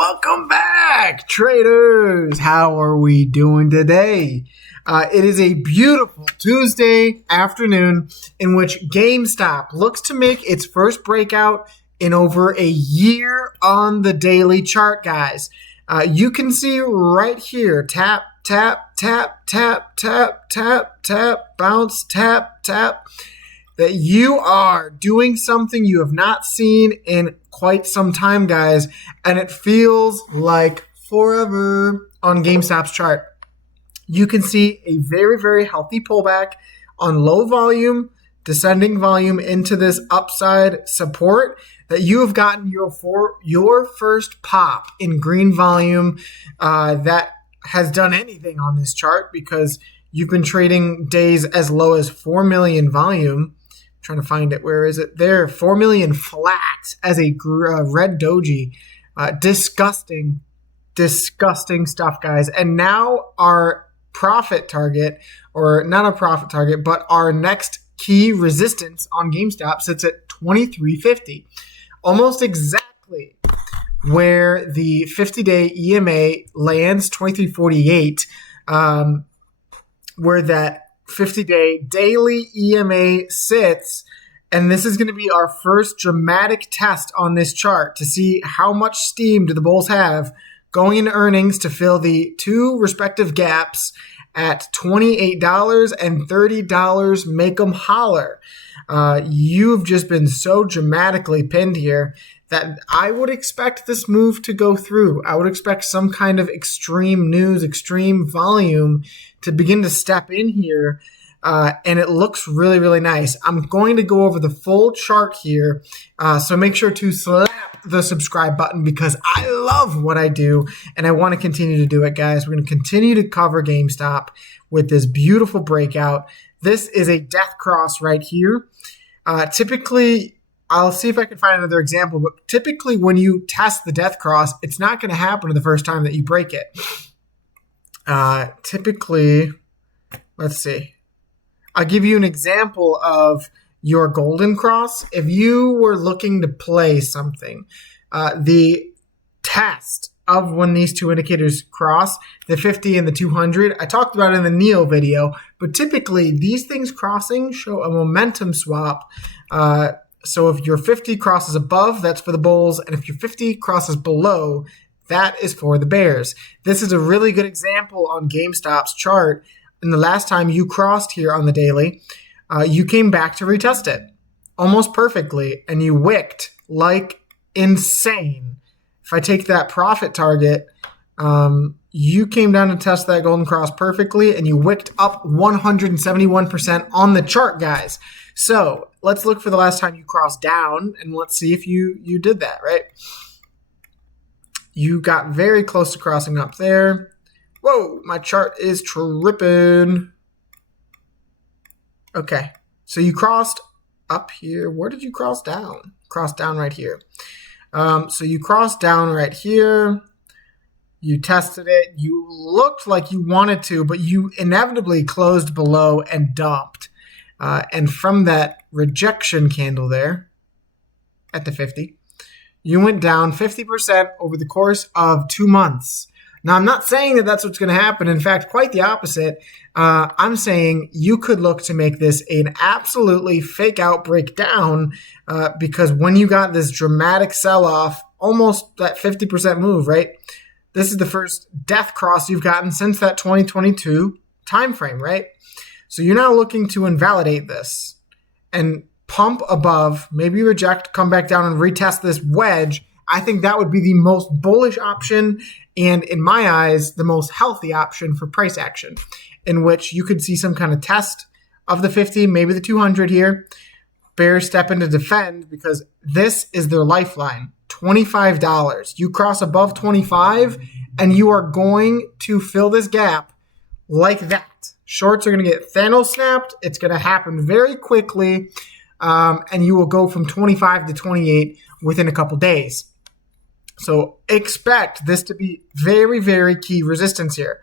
welcome back, traders. How are we doing today? It is a beautiful Tuesday afternoon in which GameStop looks to make its first breakout in over a year on the daily chart, guys. You can see right here, tap, tap, tap, tap, tap, tap, tap, bounce, tap, tap, that you are doing something you have not seen in quite some time, guys, and it feels like forever on GameStop's chart. You can see a very, very healthy pullback on low volume, descending volume into this upside support that you have gotten your first pop in green volume that has done anything on this chart, because you've been trading days as low as 4 million volume. Trying to find it. Where is it? There, 4 million flat as a red doji. Disgusting stuff, guys. And now our profit target, or not a profit target, but our next key resistance on GameStop sits at 23.50. Almost exactly where the 50-day EMA lands, 23.48, where that 50-day daily EMA sits, and this is going to be our first dramatic test on this chart to see how much steam do the bulls have going into earnings to fill the two respective gaps at $28 and $30. Make them holler. You've just been so dramatically pinned here that I would expect this move to go through. I would expect some kind of extreme news, extreme volume to begin to step in here, and it looks really, really nice. I'm going to go over the full chart here, so make sure to slap the subscribe button because I love what I do, and I want to continue to do it, guys. We're going to continue to cover GameStop with this beautiful breakout. This is a death cross right here. Typically, I'll see if I can find another example, but typically when you test the death cross, it's not going to happen the first time that you break it. Typically, let's see. I'll give you an example of your golden cross. If you were looking to play something, the test of when these two indicators cross, the 50 and the 200, I talked about it in the Neo video, but typically these things crossing show a momentum swap. So if your 50 crosses above, that's for the bulls, and if your 50 crosses below, that is for the bears. This is a really good example on GameStop's chart. And the last time you crossed here on the daily, you came back to retest it almost perfectly, and you wicked like insane. If I take that profit target, you came down to test that golden cross perfectly, and you wicked up 171% on the chart, guys. So let's look for the last time you crossed down, and let's see if you did that, right? You got very close to crossing up there. Whoa, my chart is tripping. Okay, so you crossed up here. Where did you cross down? Crossed down right here. So you crossed down right here. You tested it. You looked like you wanted to, but you inevitably closed below and dumped. And from that rejection candle there at the 50, you went down 50% over the course of 2 months. Now, I'm not saying that that's what's going to happen. In fact, quite the opposite. I'm saying you could look to make this an absolutely fake out breakdown, because when you got this dramatic sell-off, almost that 50% move, right? This is the first death cross you've gotten since that 2022 timeframe, right? So you're now looking to invalidate this and pump above, maybe reject, come back down and retest this wedge. I think that would be the most bullish option, and in my eyes, the most healthy option for price action, in which you could see some kind of test of the 50, maybe the 200 here. Bears step in to defend because this is their lifeline, $25. You cross above 25, and you are going to fill this gap like that. Shorts are going to get Thanos snapped. It's going to happen very quickly, and you will go from 25 to 28 within a couple days. So expect this to be very, very key resistance here.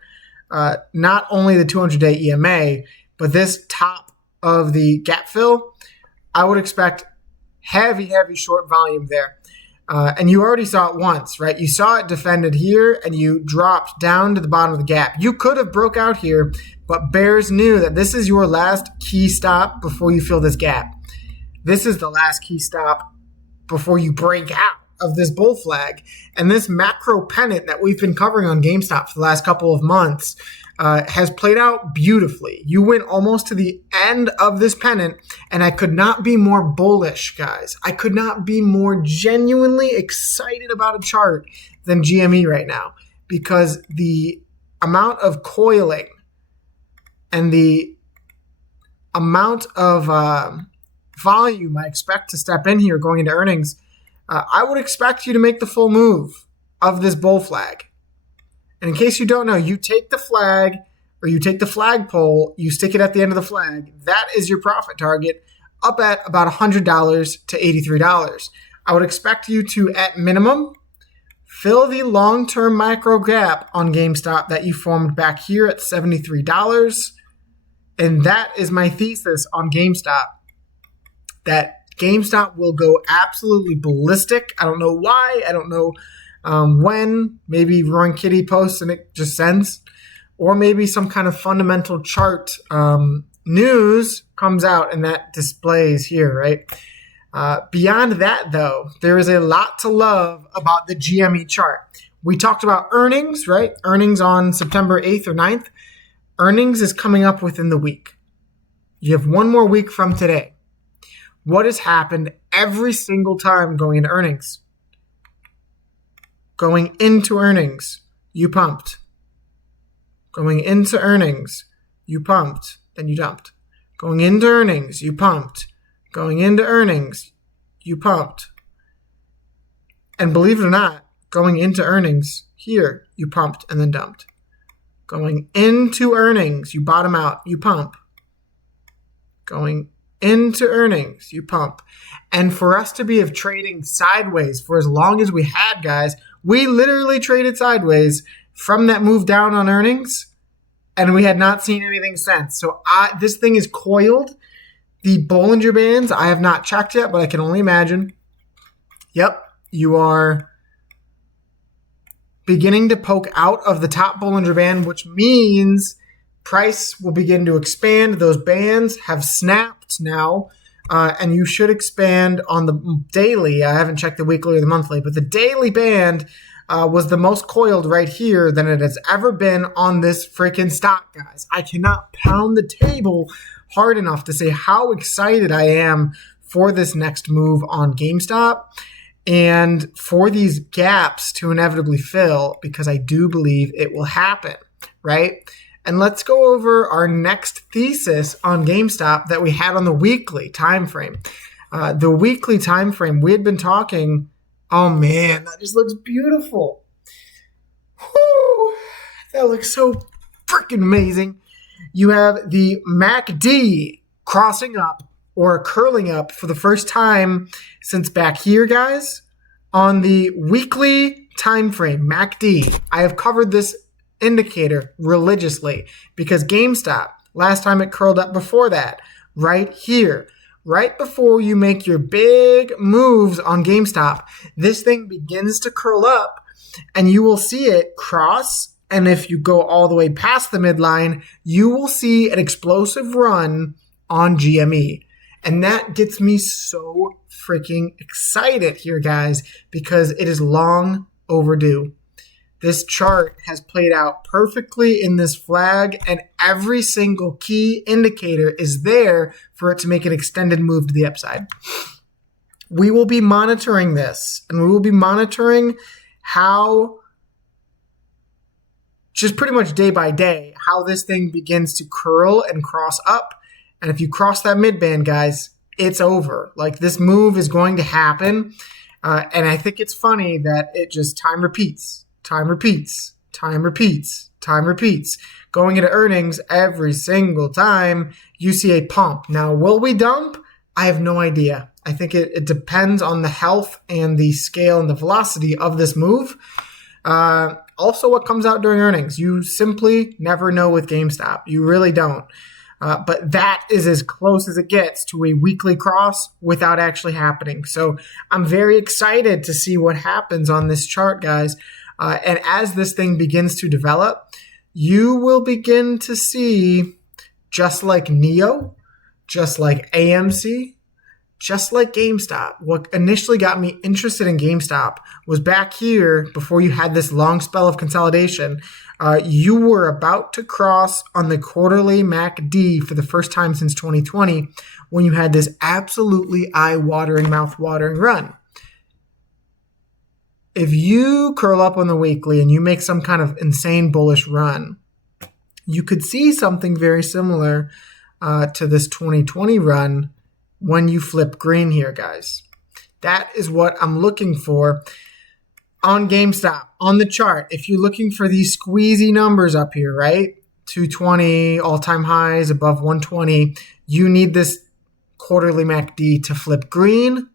Not only the 200-day EMA, but this top of the gap fill, I would expect heavy, heavy short volume there. And you already saw it once, right? You saw it defended here and you dropped down to the bottom of the gap. You could have broke out here, but bears knew that this is your last key stop before you fill this gap. This is the last key stop before you break out of this bull flag. And this macro pennant that we've been covering on GameStop for the last couple of months has played out beautifully. You went almost to the end of this pennant, and I could not be more bullish, guys. I could not be more genuinely excited about a chart than GME right now, because the amount of coiling and the amount of volume I expect to step in here going into earnings, I would expect you to make the full move of this bull flag. And in case you don't know, you take the flag or you take the flagpole, you stick it at the end of the flag. That is your profit target, up at about $100 to $83. I would expect you to, at minimum, fill the long-term micro gap on GameStop that you formed back here at $73. And that is my thesis on GameStop, that GameStop will go absolutely ballistic. I don't know why. I don't know when. Maybe Roaring Kitty posts and it just sends. Or maybe some kind of fundamental chart news comes out and that displays here, right? Beyond that, though, there is a lot to love about the GME chart. We talked about earnings, right? Earnings on September 8th or 9th. Earnings is coming up within the week. You have one more week from today. What has happened every single time going into earnings? Going into earnings, you pumped. Going into earnings, you pumped, then you dumped. Going into earnings, you pumped. Going into earnings, you pumped. And believe it or not, going into earnings, here, you pumped and then dumped. Going into earnings, you bottom out, you pump. Going into earnings, you pump. And for us to be of trading sideways for as long as we had, guys, we literally traded sideways from that move down on earnings, and we had not seen anything since. So this thing is coiled. The Bollinger Bands, I have not checked yet, but I can only imagine. Yep, you are beginning to poke out of the top Bollinger Band, which means price will begin to expand. Those bands have snapped now, and you should expand on the daily. I haven't checked the weekly or the monthly, but the daily band was the most coiled right here than it has ever been on this freaking stock, guys. I cannot pound the table hard enough to say how excited I am for this next move on GameStop and for these gaps to inevitably fill, because I do believe it will happen, right? And let's go over our next thesis on GameStop that we had on the weekly time frame. The weekly time frame, we had been talking, oh man, that just looks beautiful. Whew, that looks so freaking amazing. You have the MACD crossing up or curling up for the first time since back here, guys, on the weekly time frame, MACD. I have covered this indicator religiously because GameStop, last time it curled up before that, right here, right before you make your big moves on GameStop, this thing begins to curl up and you will see it cross. And if you go all the way past the midline, you will see an explosive run on GME. And that gets me so freaking excited here, guys, because it is long overdue. This chart has played out perfectly in this flag, and every single key indicator is there for it to make an extended move to the upside. We will be monitoring this, and we will be monitoring how, just pretty much day by day, how this thing begins to curl and cross up. And if you cross that midband, guys, it's over. Like, this move is going to happen. And I think it's funny that it just time repeats. Time repeats, time repeats, time repeats. Going into earnings, every single time you see a pump. Now, will we dump? I have no idea. I think it depends on the health and the scale and the velocity of this move. Also, what comes out during earnings. You simply never know with GameStop. You really don't. But that is as close as it gets to a weekly cross without actually happening. So I'm very excited to see what happens on this chart, guys. And as this thing begins to develop, you will begin to see, just like NEO, just like AMC, just like GameStop. What initially got me interested in GameStop was back here before you had this long spell of consolidation. You were about to cross on the quarterly MACD for the first time since 2020 when you had this absolutely eye-watering, mouth-watering run. If you curl up on the weekly and you make some kind of insane bullish run, you could see something very similar to this 2020 run when you flip green here, guys. That is what I'm looking for on GameStop, on the chart. If you're looking for these squeezy numbers up here, right? 220, all-time highs above 120, you need this quarterly MACD to flip green,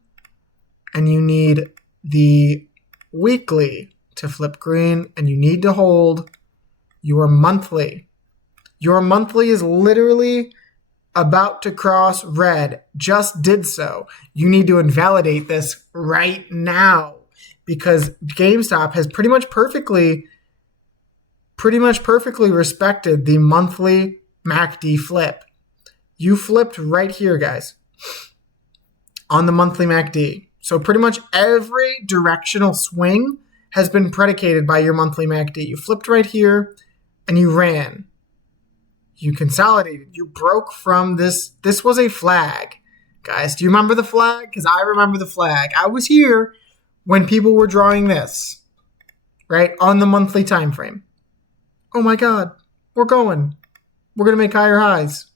and you need the weekly to flip green, and you need to hold your monthly. Your monthly is literally about to cross red, just did so. You need to invalidate this right now because GameStop has pretty much perfectly respected the monthly MACD flip. You flipped right here, guys, on the monthly MACD. So pretty much every directional swing has been predicated by your monthly MACD. You flipped right here and you ran. You consolidated. You broke from this. This was a flag. Guys, do you remember the flag? Because I remember the flag. I was here when people were drawing this, right, on the monthly time frame. Oh my God, we're going. We're going to make higher highs.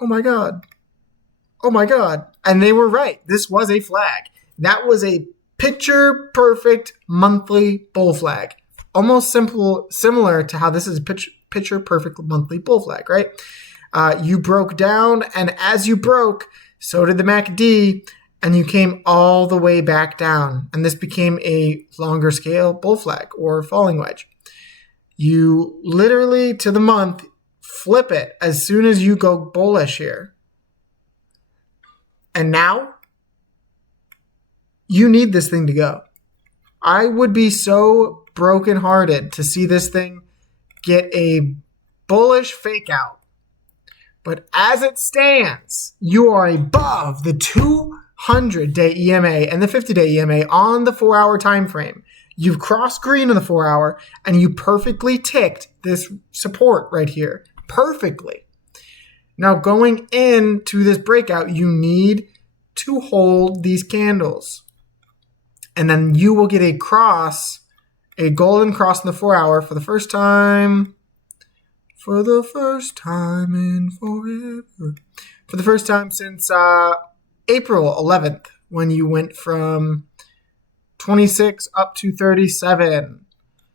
Oh my God. Oh my God. And they were right. This was a flag. That was a picture perfect monthly bull flag. Almost similar to how this is a picture perfect monthly bull flag, right? You broke down, and as you broke, so did the MACD, and you came all the way back down. And this became a longer scale bull flag or falling wedge. You literally, to the month, flip it as soon as you go bullish here. And now, you need this thing to go. I would be so brokenhearted to see this thing get a bullish fake out. But as it stands, you are above the 200-day EMA and the 50-day EMA on the 4-hour time frame. You've crossed green on the 4-hour, and you perfectly ticked this support right here. Perfectly. Now, going into this breakout, you need to hold these candles. And then you will get a cross, a golden cross in the 4-hour for the first time. For the first time in forever. For the first time since April 11th, when you went from 26 up to 37.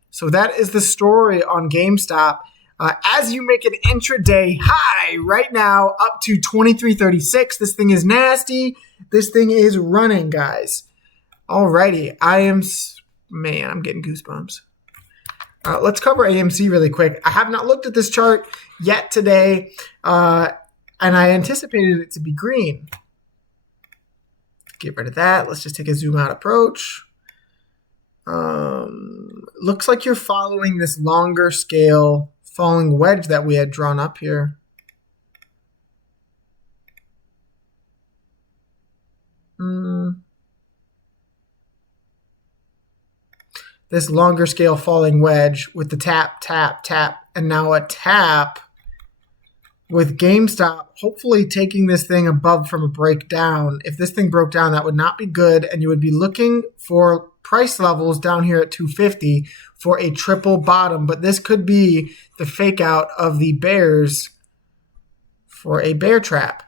So that is the story on GameStop. As you make an intraday high right now up to 23.36. This thing is nasty. This thing is running, guys. Alrighty. I'm getting goosebumps. Let's cover AMC really quick. I have not looked at this chart yet today, and I anticipated it to be green. Get rid of that. Let's just take a zoom out approach. Looks like you're following this longer scale falling wedge that we had drawn up here. This longer scale falling wedge with the tap, tap, tap, and now a tap with GameStop hopefully taking this thing above from a breakdown. If this thing broke down, that would not be good, and you would be looking for price levels down here at 250 for a triple bottom, but this could be the fake out of the bears for a bear trap.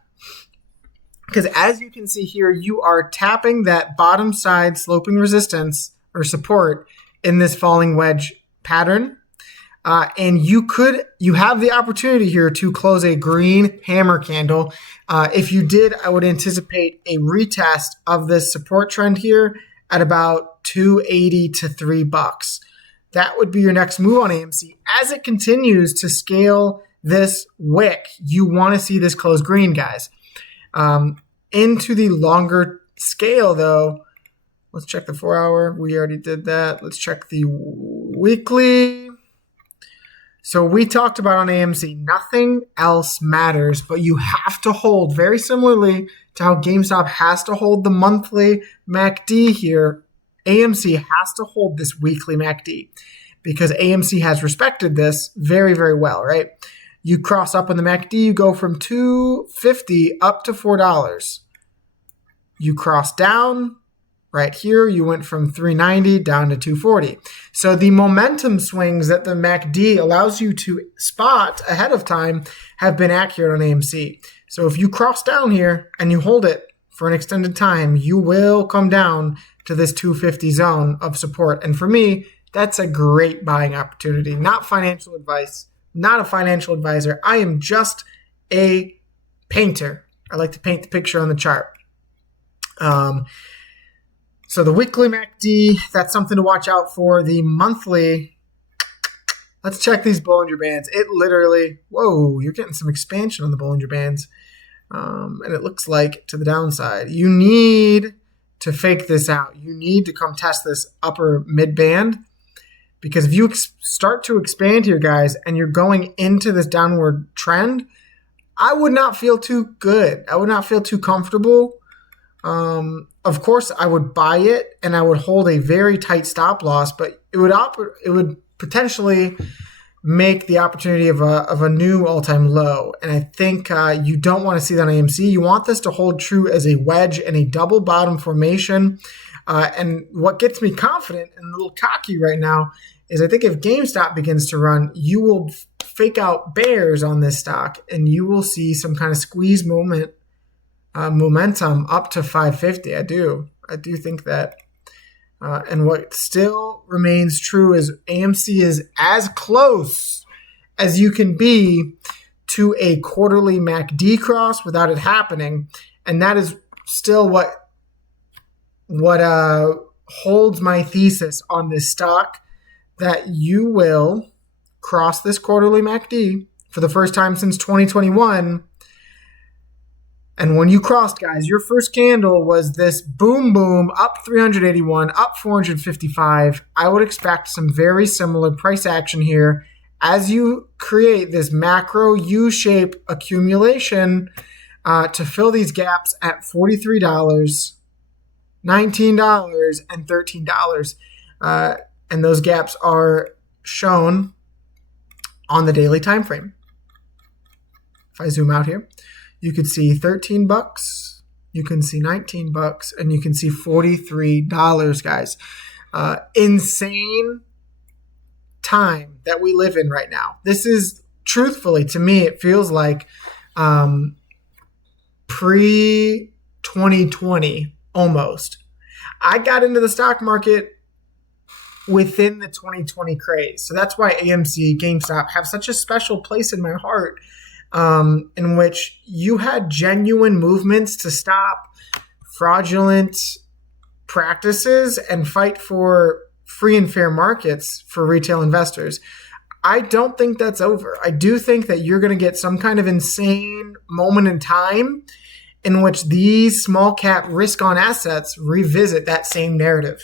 Because as you can see here, you are tapping that bottom side sloping resistance or support in this falling wedge pattern. And you have the opportunity here to close a green hammer candle. If you did, I would anticipate a retest of this support trend here at about $2.80 to $3. That would be your next move on AMC as it continues to scale this wick. You want to see this close green, guys. Into the longer scale, though, let's check the 4-hour. We already did that. Let's check the weekly. So we talked about on AMC, nothing else matters, but you have to hold, very similarly to how GameStop has to hold the monthly MACD here, AMC has to hold this weekly MACD because AMC has respected this very, very well, right? You cross up on the MACD, you go from $2.50 up to $4. You cross down. Right here, you went from $3.90 down to $2.40. So the momentum swings that the MACD allows you to spot ahead of time have been accurate on AMC. So if you cross down here and you hold it for an extended time, you will come down to this $2.50 zone of support. And for me, that's a great buying opportunity. Not financial advice, not a financial advisor. I am just a painter. I like to paint the picture on the chart. So the weekly MACD, that's something to watch out for. The monthly, let's check these Bollinger Bands. It literally, whoa, you're getting some expansion on the Bollinger Bands. And it looks like to the downside. You need to fake this out. You need to come test this upper mid band. Because if you start to expand here, guys, and you're going into this downward trend, I would not feel too good. I would not feel too comfortable. Of course, I would buy it and I would hold a very tight stop loss, but it would potentially make the opportunity of a new all-time low. And I think you don't want to see that on AMC. You want this to hold true as a wedge and a double bottom formation. And what gets me confident and a little cocky right now is I think if GameStop begins to run, you will fake out bears on this stock and you will see some kind of squeeze momentum up to 550. I do think that. And what still remains true is AMC is as close as you can be to a quarterly MACD cross without it happening. And that is still what holds my thesis on this stock, that you will cross this quarterly MACD for the first time since 2021. And when you crossed, guys, your first candle was this boom, boom, up 381, up 455. I would expect some very similar price action here as you create this macro U-shape accumulation to fill these gaps at $43, $19, and $13. And those gaps are shown on the daily time frame. If I zoom out here, you could see $13, you can see $19, and you can see $43, guys. Insane time that we live in right now. This is, truthfully, to me, it feels like pre-2020 almost. I got into the stock market within the 2020 craze. So that's why AMC, GameStop have such a special place in my heart. In which you had genuine movements to stop fraudulent practices and fight for free and fair markets for retail investors. I don't think that's over. I do think that you're going to get some kind of insane moment in time in which these small cap risk on assets revisit that same narrative.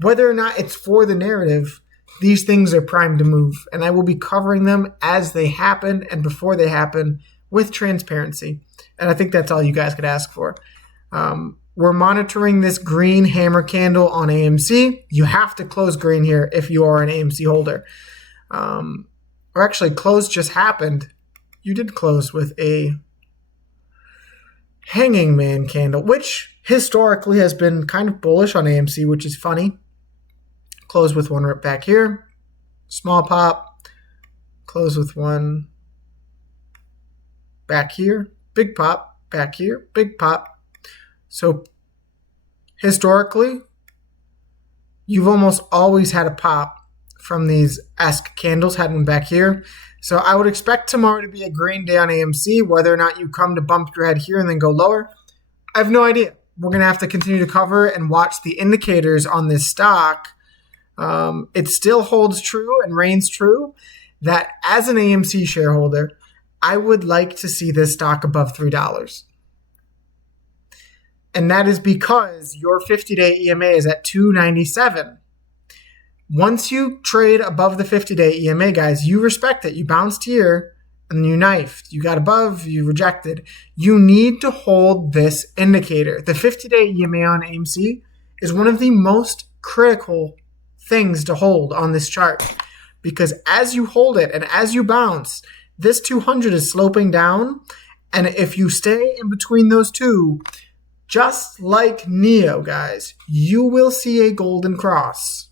Whether or not it's for the narrative, these things are primed to move, and I will be covering them as they happen and before they happen with transparency. And I think that's all you guys could ask for. We're monitoring this green hammer candle on AMC. You have to close green here if you are an AMC holder. Or actually, close just happened. You did close with a hanging man candle, which historically has been kind of bullish on AMC, which is funny. Close with one rip back here, small pop, close with one back here, big pop, back here, big pop. So historically, you've almost always had a pop from these esque candles, had one back here. So I would expect tomorrow to be a green day on AMC. Whether or not you come to bump your head here and then go lower, I have no idea. We're going to have to continue to cover and watch the indicators on this stock. It still holds true and reigns true that as an AMC shareholder, I would like to see this stock above $3. And that is because your 50-day EMA is at 297. Once you trade above the 50-day EMA, guys, you respect it. You bounced here and you knifed. You got above, you rejected. You need to hold this indicator. The 50-day EMA on AMC is one of the most critical things to hold on this chart, because as you hold it and as you bounce, this 200 is sloping down. And if you stay in between those two, just like Neo, guys, you will see a golden cross.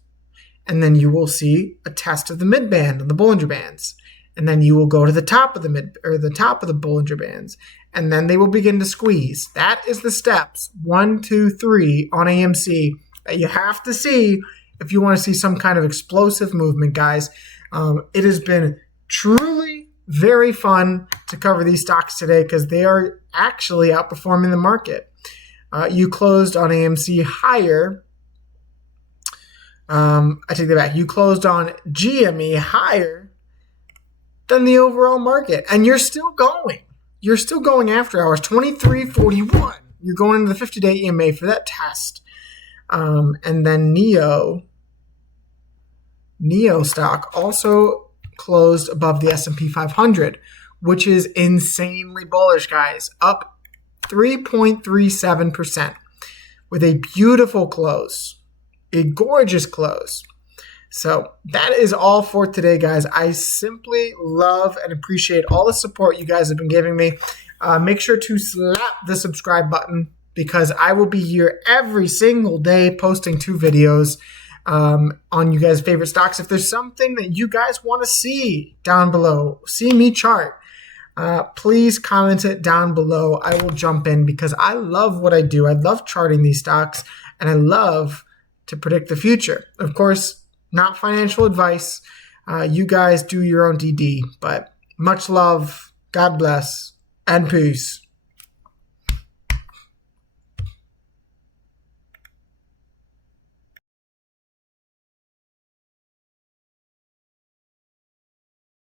And then you will see a test of the mid band and the Bollinger Bands. And then you will go to the top of the top of the Bollinger Bands. And then they will begin to squeeze. That is the steps 1, 2, 3 on AMC that you have to see if you want to see some kind of explosive movement, guys. It has been truly very fun to cover these stocks today because they are actually outperforming the market. You closed on AMC higher. I take that back. You closed on GME higher than the overall market, and you're still going. You're still going after hours. 23.41. You're going into the 50-day EMA for that test. And then Neo stock also closed above the S&P 500, which is insanely bullish, guys. Up 3.37% with a beautiful close. A gorgeous close. So that is all for today, guys. I simply love and appreciate all the support you guys have been giving me. Make sure to slap the subscribe button because I will be here every single day posting 2 videos on you guys' favorite stocks. If there's something that you guys want to see down below, see me chart, please comment it down below. I will jump in because I love what I do. I love charting these stocks, and I love to predict the future. Of course, not financial advice. You guys do your own DD, but much love, God bless, and peace.